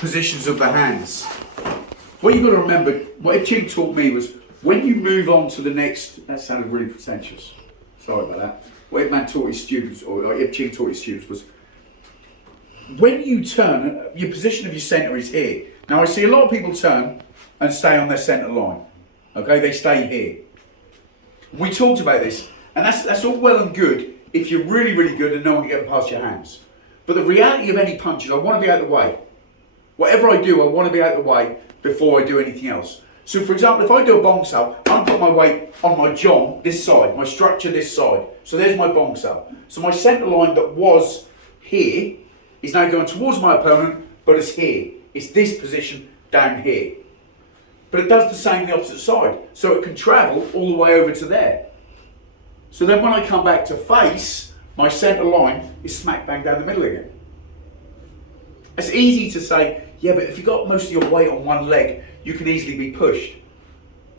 positions of the hands. What you've got to remember, what Ching taught me was when you move on to the next, that sounded really pretentious, sorry about that. What Ip Man taught his students, or Ip Ching taught his students was, when you turn, your position of your centre is here. Now I see a lot of people turn and stay on their centre line, okay, they stay here. We talked about this, and that's all well and good if you're really, really good and no one can get past your hands. But the reality of any punch is I want to be out of the way. Whatever I do, I want to be out of the way before I do anything else. So for example, if I do a bong sal, I'm putting my weight on my jom, this side, my structure this side. So there's my bong sal. So my centre line that was here is now going towards my opponent, but it's here. It's this position down here. But it does the same the opposite side. So it can travel all the way over to there. So then when I come back to face, my centre line is smack bang down the middle again. It's easy to say, yeah, but if you've got most of your weight on one leg, you can easily be pushed.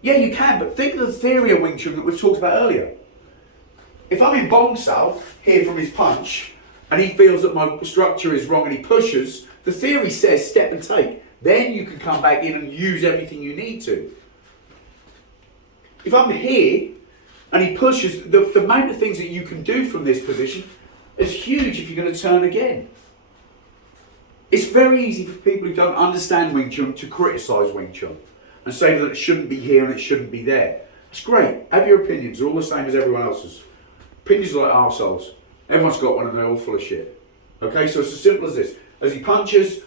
Yeah, you can, but think of the theory of Wing Chun that we've talked about earlier. If I'm in bong sal, here from his punch, and he feels that my structure is wrong and he pushes, the theory says step and take. Then you can come back in and use everything you need to. If I'm here, and he pushes, the amount of things that you can do from this position is huge if you're going to turn again. It's very easy for people who don't understand Wing Chun to criticise Wing Chun and say that it shouldn't be here and it shouldn't be there. It's great. Have your opinions. They're all the same as everyone else's. Opinions are like arseholes. Everyone's got one and they're all full of shit. Okay, so it's as simple as this. As he punches,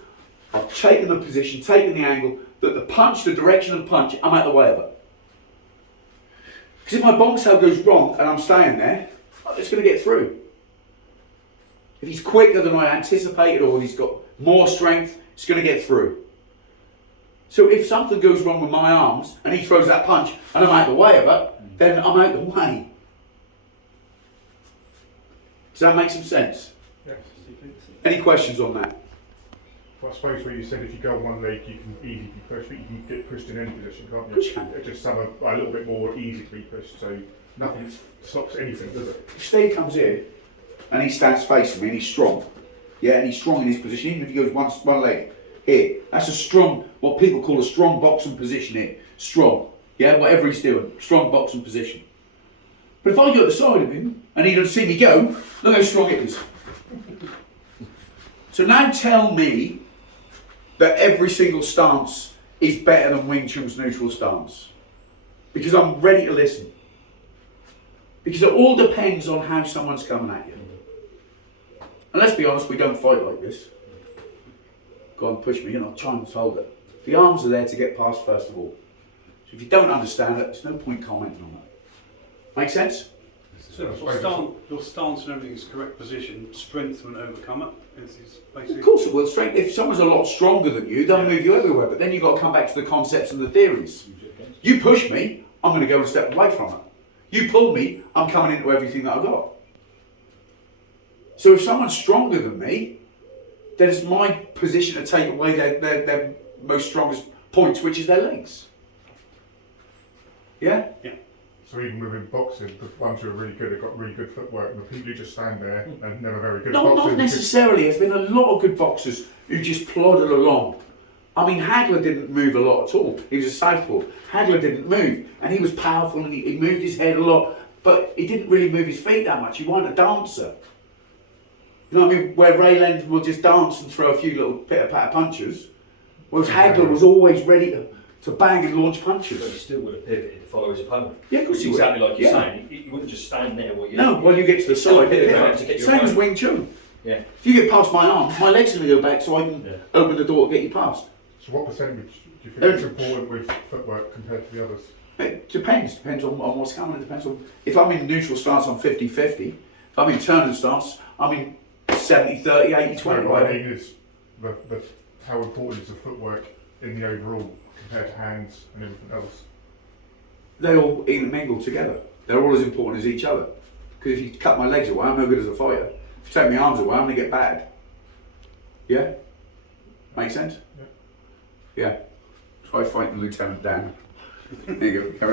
I've taken the position, taken the angle, that the punch, the direction of the punch, I'm out of the way of it. Because if my bong sal goes wrong and I'm staying there, it's going to get through. If he's quicker than I anticipated or he's got more strength, it's going to get through. So if something goes wrong with my arms and he throws that punch and I'm out of the way of it, then I'm out of the way. Does that make some sense? Yes. Any questions on that? Well, I suppose where you said if you go on one leg you can easily be pushed, but you can get pushed in any position, can't you? Of course you can. It's just some are a little bit more easy to be pushed, so nothing stops anything, does it? If Steve comes here and he stands facing me and he's strong, yeah, and he's strong in his position, even if he goes one leg here, that's a strong, what people call a strong boxing position here. Strong, yeah, whatever he's doing, strong boxing position. But if I go at the side of him and he doesn't see me go, look how strong it is. So now tell me that every single stance is better than Wing Chun's neutral stance. Because I'm ready to listen. Because it all depends on how someone's coming at you. And let's be honest, we don't fight like this. Go on, push me and I'll try and hold it. The arms are there to get past first of all. So if you don't understand it, there's no point commenting on it. Make sense? So your stance and everything is correct position, strength and overcome it. Is basically. Of course it will. Strength. If someone's a lot stronger than you, they'll move you everywhere. But then you've got to come back to the concepts and the theories. You push me, I'm going to go a step away from it. You pull me, I'm coming into everything that I've got. So if someone's stronger than me, then it's my position to take away their most strongest points, which is their legs. Yeah? Yeah. So even within boxing, the ones who are really good have got really good footwork, and the people who just stand there and never very good at No, boxing. not necessarily. There's been a lot of good boxers who just plodded along. I mean, Hagler didn't move a lot at all. He was a southpaw. Hagler didn't move, and he was powerful, and he moved his head a lot, but he didn't really move his feet that much. He wasn't a dancer. You know what I mean? Where Rayland will just dance and throw a few little pitter-patter punches, whereas Hagler was always ready to bang and launch punches. But he still would have pivoted to follow his opponent. Yeah, of course It's he would. exactly like you're Yeah. saying. You wouldn't just stand there. No, well, you get to the side. pivot around to get your Same as opponent. Wing Chun. Yeah. If you get past my arms, my legs are going to go back so I can open the door to get you past. So what percentage do you think is important with footwork compared to the others? It depends on what's coming. It depends on, if I'm in neutral stance, I'm 50-50. If I'm in turning stance, I'm in 70-30, 80-20. No, what I whatever. mean is how important is the footwork in the overall compared to hands and everything else? They all intermingle together. They're all as important as each other. Because if you cut my legs away, I'm no good as a fighter. If you take my arms away, I'm going to get bad. Yeah? Make sense? Yeah. Yeah. Try fighting Lieutenant Dan. There you go. Carry on.